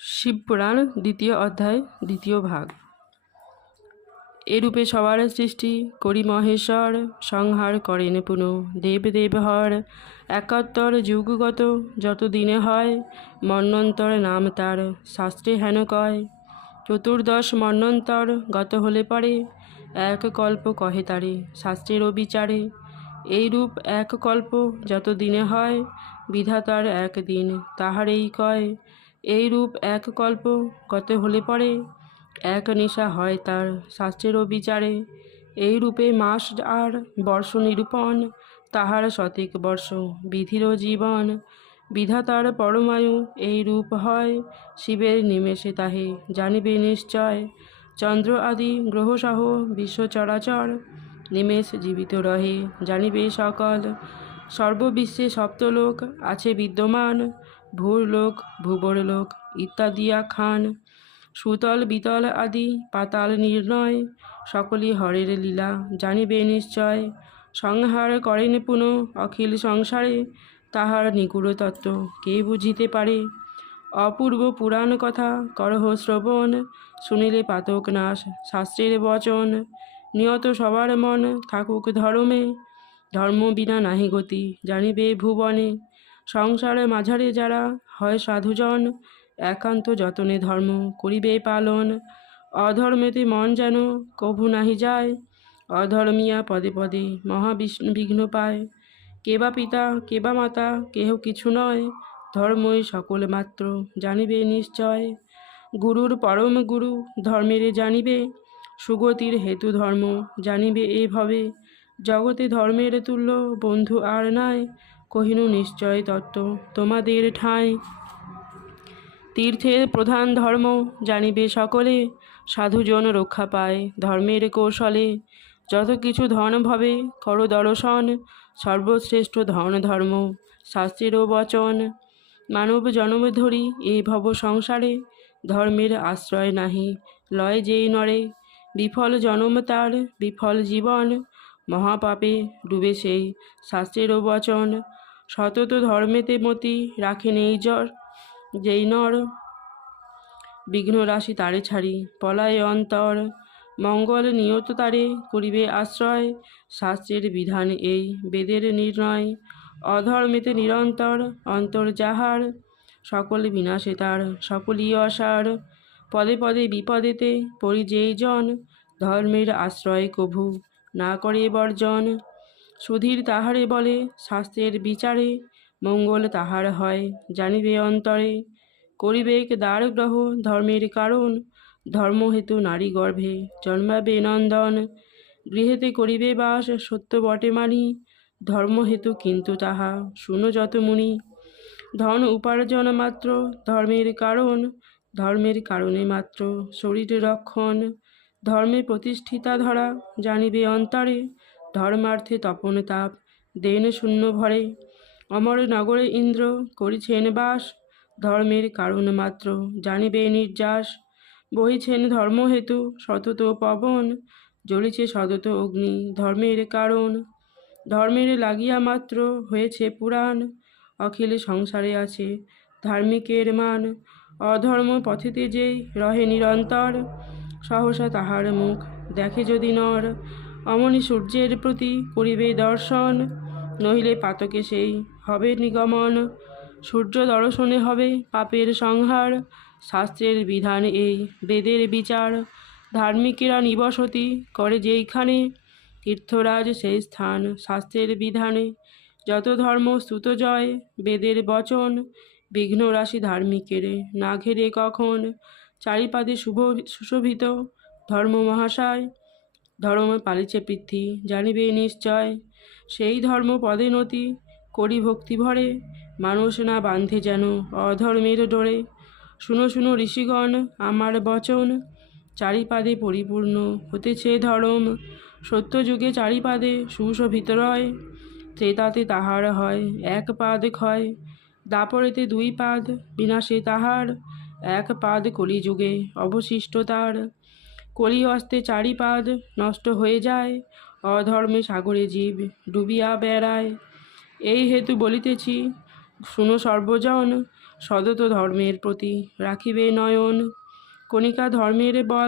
শিবপুরাণ দ্বিতীয় অধ্যায়, দ্বিতীয় ভাগ। এরূপে সবার সৃষ্টি করি মহেশ্বর, সংহার করেন পুনঃ দেব দেব হর একাত্তর যুগগত যত দিনে হয় মন্বন্তর নাম তার শাস্ত্রে হেন কয়। চতুর্দশ মন্বন্তর গত হলে পরে, এক কল্প কহে তারে শাস্ত্রেরও বিচারে এইরূপ এক কল্প যত দিনে হয়, বিধাতার এক দিন তাহারেই কয়। এইরূপ এক কল্প গত হলে পরে? এক নেশা হয় তার শাস্ত্রেরও বিচারে এই রূপে মাস আর বর্ষ নিরূপণ, তাহার শতিক বর্ষ বিধির জীবন। বিধাতার পরমায়ু এই রূপ হয়, শিবের নিমেষে তাহে জানিবে নিশ্চয়। চন্দ্র আদি গ্রহসহ বিশ্ব চরাচর, নিমেষ জীবিত রহে, জানিবে সকল। সর্ববিশ্বে সপ্তলোক আছে বিদ্যমান ভূরলোক ভূবরলোক ইত্যাদি খান। সুতল, বিতল আদি পাতাল নির্ণয়, সকলই হরের লীলা জানিবে নিশ্চয়। সংহার করেন পুনঃ, অখিল সংসারে তাহার নিগুড় তত্ত্ব কে বুঝিতে পারে? অপূর্ব পুরাণ কথা করহ শ্রবণ, শুনিলে পাতক নাশ শাস্ত্রের বচন। নিয়ত সবার মন থাকুক ধর্মে, ধর্ম বিনা নাহি গতি জানিবে ভুবনে। সংসারে মাঝারে যারা, হয় সাধুজন। একান্ত যতনে ধর্ম করিবে পালন। অধর্মেতে মন যেন কভু নাহি যায়, অধর্মিয়া পদে পদে মহাবিষ্ণু বিঘ্ন পায়। কে বা পিতা কে বা মাতা, কেহ কিছু নয়, ধর্মই সকল মাত্র, জানিবে নিশ্চয়। গুরুর পরম গুরু ধর্মের জানিবে, সুগতির হেতু ধর্ম জানিবে এভাবে জগতে ধর্মের তুল্য বন্ধু আর নাই কহিনু নিশ্চয় তত্ত্ব তোমাদের ঠাঁই। তীর্থের প্রধান ধর্ম জানিবে সকলে, সাধুজন রক্ষা পায় ধর্মের কৌশলে। যত কিছু ধন ভবে, কর দর্শন, সর্বশ্রেষ্ঠ ধন ধর্ম, শাস্ত্রেরও বচন। মানব জন্ম ধরি এই ভব সংসারে, ধর্মের আশ্রয় নাহি, লয় যেই নরে। বিফল জনম তার, বিফল জীবন, মহাপাপে ডুবে সেই, শাস্ত্রেরও বচন। সতত ধর্মেতে মতি রাখেন এই জ্বর, যেই নর বিঘ্ন রাশি তারে ছাড়ি। পলায় অন্তর, মঙ্গল নিয়ত তারে করিবে আশ্রয়। শাস্ত্রের বিধান এই, বেদের নির্ণয়। অধর্মেতে নিরন্তর, অন্তর যাহার, সকল বিনাশে তার, সকলই অসার। পদে পদে বিপদেতে পরি যেই জন, ধর্মের আশ্রয় কভু না করে বর্জন। সুধীর তাহারে বলে, শাস্ত্রের বিচারে মঙ্গল তাহার হয়, জানিবে অন্তরে। করিবেক দ্বার গ্রহ ধর্মের কারণ, ধর্মহেতু নারী গর্ভে জন্মাবে নন্দন। গৃহেতে করিবে বাস, সত্য বটে মানি, ধর্মহেতু কিন্তু তাহা, শুনো যত মুনি। ধন উপার্জন মাত্র, ধর্মের কারণ, ধর্মের কারণে মাত্র। শরীর রক্ষণ, ধর্মে প্রতিষ্ঠিতা ধরা, জানিবে অন্তরে। ধর্মার্থে তপন তাপ দেন শূন্য ভরে। অমর নগরে ইন্দ্র করিছেন বাস, ধর্মের কারণ মাত্র জানিবে নির্যাস। বহিছেন ধর্মহেতু সতত পবন, জ্বলিছে সতত অগ্নি ধর্মের কারণ। ধর্মের লাগিয়া মাত্র হয়েছে পুরাণ, অখিল সংসারে আছে ধার্মিকের মান। অধর্ম পথেতে যেই রহে নিরন্তর, সহসা তাহার মুখ দেখে যদি নর অমনি সূর্যের প্রতি করিবে দর্শন, নহিলে পাতকে সেই হবে নিগমন। সূর্য দর্শনে হবে পাপের সংহার, শাস্ত্রের বিধান এই বেদের বিচার। ধার্মিকেরা নিবসতি করে যেইখানে, তীর্থরাজ সেই স্থান, শাস্ত্রের বিধানে। যত ধর্ম স্তুত জয়, বেদের বচন, বিঘ্ন রাশি ধার্মিকের না ঘেরে কখন? চারিপাদে শুভ, সুশোভিত ধর্ম মহাশয় ধর্ম পালিছে পৃথ্বী জানিবে নিশ্চয়। সেই ধর্ম পদে নতি, করি ভক্তি ভরে। মানুষ না বান্ধে যেন অধর্মের ডোরে। শুনো শুনো ঋষিগণ, আমার বচন, চারিপাদে পরিপূর্ণ হতেছে ধর্ম। সত্যযুগে চারিপাদে সুশোভিত রয়। ত্রেতাতে তাহার হয় এক পাদ ক্ষয়। দাপরেতে দুই পাদ, বিনাশে তাহার। এক পাদ কলিযুগে অবশিষ্ট তার। কলি অস্তে চারিপাদ নষ্ট হয়ে যায়, অধর্মে সাগরে জীব ডুবিয়া বেড়ায়। এই হেতু বলিতেছি, শুনো সর্বজন, সদত ধর্মের প্রতি রাখিবে নয়ন। কণিকা ধর্মের বল